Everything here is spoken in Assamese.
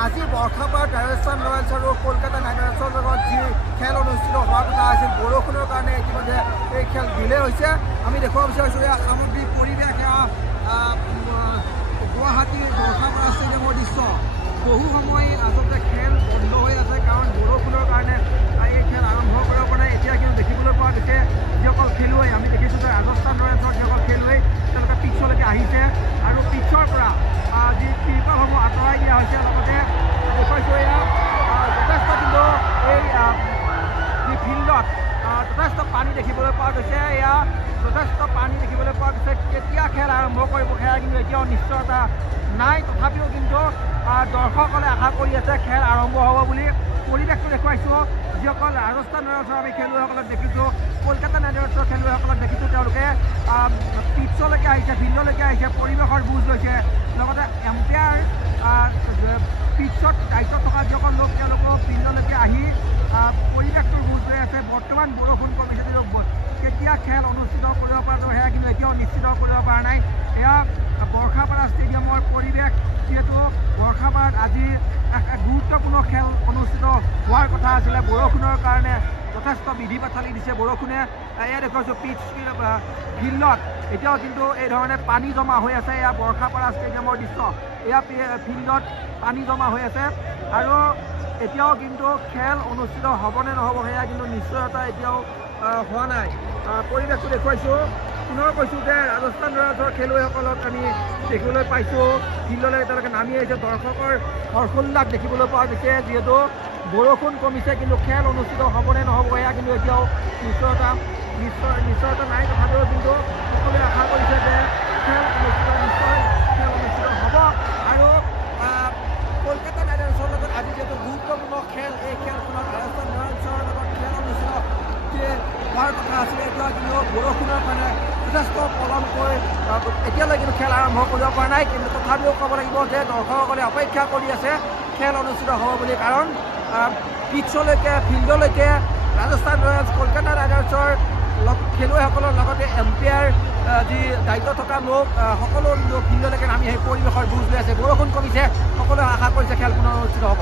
আজি বৰ্ষাপাৰাত ৰাজস্থান ৰয়েলছ আৰু কলকাতা নাইট ৰাইডাৰ্ছৰ লগত যি খেল অনুষ্ঠিত হোৱাৰ কথা আছিল বৰষুণৰ কাৰণে ইতিমধ্যে এই খেল ডিলে হৈছে। আমি দেখুৱাব বিচাৰিছোঁ এয়া সামগ্ৰিক পৰিৱেশ, এয়া গুৱাহাটীৰ বৰ্ষাপাৰা ষ্টেডিয়ামৰ দৃশ্য। বহু সময় আচলতে খেল বন্ধ হৈ আছে কাৰণ বৰষুণৰ কাৰণে এই খেল আৰম্ভ কৰিব পৰা নাই। এতিয়া কিন্তু দেখিবলৈ পোৱা গৈছে যিসকল খেলুৱৈ, আমি দেখিছোঁ যে ৰাজস্থান ৰয়েলছৰ যিসকল খেলুৱৈ তেওঁলোকে পিছলৈকে আহিছে আৰু পিছৰ পৰা যি তিৰপালসমূহ আঁতৰাই দিয়া হৈছে। লগতে দেখুৱাইছোঁ এয়া যথেষ্ট কিন্তু এই যি ফিল্ডত যথেষ্ট পানী দেখিবলৈ পোৱা গৈছে। এয়া যথেষ্ট পানী দেখিবলৈ পোৱা গৈছে। কেতিয়া খেল আৰম্ভ কৰিব সেয়া কিন্তু এতিয়াও নিশ্চয়তা নাই। তথাপিও কিন্তু দৰ্শকসকলে আশা কৰি আছে খেল আৰম্ভ হ'ব বুলি। পৰিৱেশটো দেখুৱাইছোঁ যিসকল ৰাজস্থান ৰয়েলছৰ আমি খেলুৱৈসকলক দেখিছোঁ, কলকাতা নাইট ৰাইডাৰ্ছৰ খেলুৱৈসকলক দেখিছোঁ তেওঁলোকে পিছলৈকে আহিছে, ফিল্ডলৈকে আহিছে, পৰিৱেশৰ বুজ লৈছে। লগতে এম্পায়াৰ পিছত দায়িত্বত থকা যিসকল লোক তেওঁলোকৰ ফিল্ডলৈকে আহি পৰিৱেশটোৰ বুজ লৈ আছে। বৰ্তমান বৰষুণ কমিছে যদিও কেতিয়া খেল অনুষ্ঠিত কৰিব পৰা যাব সেয়া কিন্তু এতিয়াও নিশ্চিত কৰিব পৰা নাই। এয়া বৰ্ষাপাৰা ষ্টেডিয়ামৰ পৰিৱেশ, যিহেতু বৰ্ষাপাৰাত আজি এক গুৰুত্বপূৰ্ণ খেল অনুষ্ঠিত হোৱাৰ কথা আছিলে। বৰষুণৰ কাৰণে যথেষ্ট বিধি পাথালি দিছে বৰষুণে। এয়া দেখুৱাইছোঁ পিচ ফিল্ডত এতিয়াও কিন্তু এই ধৰণে পানী জমা হৈ আছে। এয়া বৰ্ষাপাৰা ষ্টেডিয়ামৰ দৃশ্য, এয়া ফিল্ডত পানী জমা হৈ আছে আৰু এতিয়াও কিন্তু খেল অনুষ্ঠিত হ'বনে নহ'ব সেয়া কিন্তু নিশ্চয়তা এতিয়াও হোৱা নাই। পৰিৱেশটো দেখুৱাইছোঁ, পুনৰ কৈছোঁ যে ৰাজস্থান ৰয়েলছৰ খেলুৱৈসকলক আমি দেখিবলৈ পাইছোঁ ফিল্ডলৈ তেওঁলোকে নামি আহিছে। দৰ্শকৰ হৰ্ষোল্লাস দেখিবলৈ পোৱা গৈছে। যিহেতু বৰষুণ কমিছে কিন্তু খেল অনুষ্ঠিত হ'বনে নহ'ব সেয়া কিন্তু এতিয়াও নিশ্চয়তা নাই। তথাপিও কিন্তু সকলোৱে আশা কৰিছে যে খেল অনুষ্ঠিত হ'ব আৰু কলকাতা নাইট ৰাইডাৰ্ছৰ লগত আজি যিহেতু গুৰুত্বপূৰ্ণ খেল, এই খেলখনত ৰাজস্থান ৰয়েলছৰ লগত খেল অনুষ্ঠিত হোৱাৰ কথা আছিলে। এতিয়া কিন্তু বৰষুণৰ কাৰণে যথেষ্ট পলমকৈ এতিয়ালৈ কিন্তু খেল আৰম্ভ কৰিব পৰা নাই। কিন্তু তথাপিও ক'ব লাগিব যে দৰ্শকসকলে অপেক্ষা কৰি আছে খেল অনুষ্ঠিত হ'ব বুলি। কাৰণ পিছলৈকে ফিল্ডলৈকে ৰাজস্থান ৰয়েলছ, কলকাতা ৰাইডাৰ্ছৰ খেলুৱৈসকলৰ লগতে এম্পায়াৰ যি দায়িত্ব থকা লোক সকলো লোক ফিল্ডলৈকে নামি আহি পৰিৱেশৰ বুজ লৈ আছে। বৰষুণ কমিছে, সকলোৱে আশা কৰিছে খেল পুনৰ অনুষ্ঠিত হ'ব।